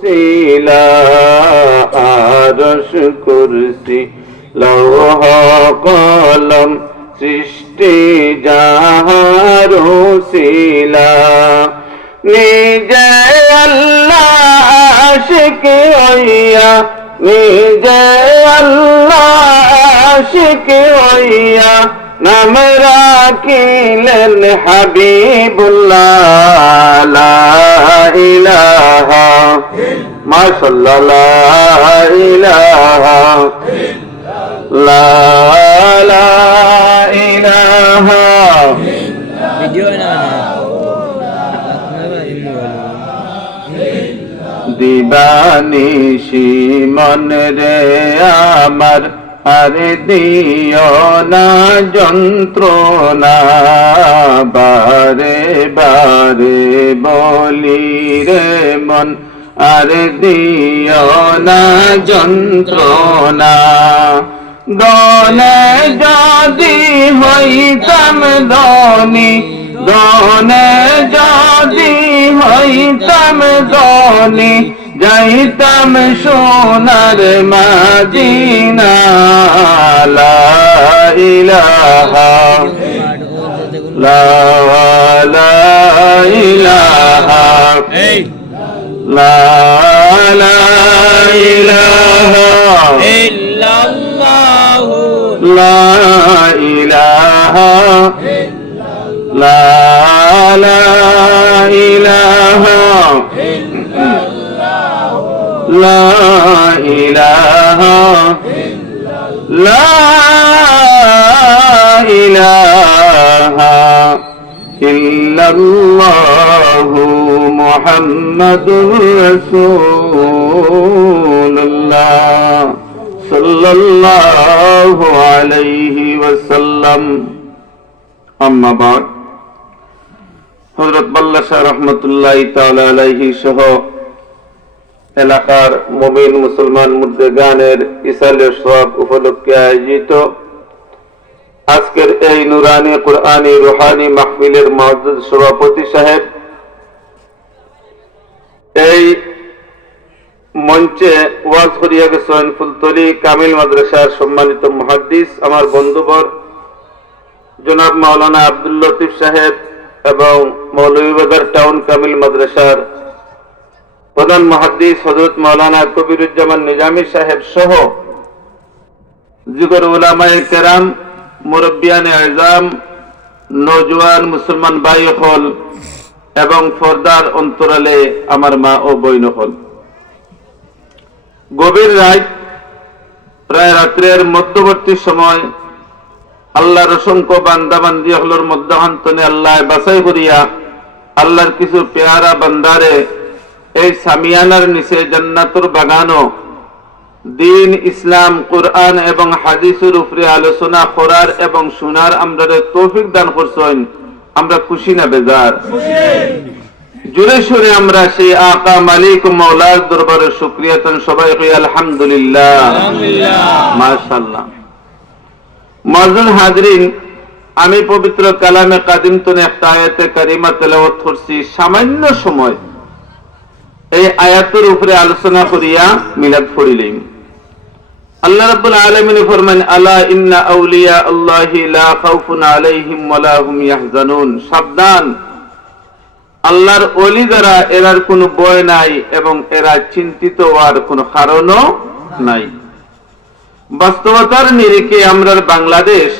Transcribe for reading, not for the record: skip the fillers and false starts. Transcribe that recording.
শিলা আরশ কুরসি লৌহ কলম সৃষ্টি যাহার শিলা নিজে আল্লাহ আশিক হইয়া নিজে আল্লাহ আশিক হইয়া নাম রাখিলেন হাবিবুল্লাহ লা ইলাহা মাশাআল্লাহ লা ইলাহা লা ইলাহা দিবানিশি মন রে আমার আর দিও না যন্ত্রণা বারে বারে বলি রে মন আর দিও না যন্ত্রণা দনে যদি হইতাম ধনী দনে যদি হইতাম ধনী যাইতাম সোনার মদিনা লা ইলাহা লা ইলাহা লা ইলাহা ইল্লাল্লাহ লা ইলাহা লা ইলাহা লা ইলাহা লা ইলাহা ইল্লাল্লাহু মুহাম্মাদুর রাসূলুল্লাহ সাল্লাল্লাহু আলাইহি ওয়াসাল্লাম। আম্মা বাদ, হযরত বাল্লা শাহ রাহমাতুল্লাহি তাআলা আলাইহি সহ এলাকার মুমিন মুসলমান মুর্দেগানের ইসালে সওয়াব উপলক্ষে আয়োজিত আজকের এই নুরানি কুরআনি রুহানি মাহফিলের মুআজ্জাজ সভাপতি সাহেব, এই মঞ্চে ওয়াজ করিয়া গেছেন ফুলতলি কামিল মাদ্রাসার সম্মানিত মুহাদ্দিস আমার বন্ধুবর জনাব মাওলানা আব্দুল লতিফ সাহেব এবং মৌলভীবাজার টাউন কামিল মাদ্রাসার প্রধান মুহাদ্দিস হযরত মাওলানা কবিরুজ্জামান নিজামী সাহেব সহ যুগের উলামায়ে কেরাম, মুরব্বিয়ানে আযম, নওজোয়ান মুসলমান ভাই হল এবং পর্দার অন্তরালে আমার মা ও বোন হল, গভীর রাত প্রায় রাত্রের মধ্যবর্তী সময় আল্লাহর অসংখ্য বান্দা বান্দি হলর মধ্যহান্তনে আল্লাহ বাছাই করিয়া আল্লাহর কিছু পেয়ারা বান্দারে এই সামিয়ানার নিচে জান্নাতুর বাগানো দিন ইসলাম কুরআন এবং হাদিসের উপরে আলোচনা করার এবং শোনার আমরা তৌফিক দান করছেন। আমরা খুশি না বেজার? জোরে সোরে আমরা সেই আকা মালিক ও মাওলার দরবারে শুকরিয়া তন সবাই কই আলহামদুলিল্লাহ মাশাআল্লাহ। মুআজ্জিন হাজরিন, আমি পবিত্র কালামে কাদিম তনে একটা আয়াতে কারিমা তেলাওয়াত করছি, সামান্য সময় এই আয়াতের উপরে আলোচনা করিয়া মিলাদ পড়িলাম। আল্লাহ রাব্বুল আলামিন ফরমান আলা ইন্না আউলিয়া আল্লাহি লা খাউফুন আলাইহিম ওয়া লা হুম ইয়াহজানুন, সাবধান, আল্লাহর ওলি যারা এরার কোনো ভয় নাই এবং এরা চিন্তিত হওয়ার কোনো কারণও নাই। বাস্তবতার নিরিখে আমরা বাংলাদেশ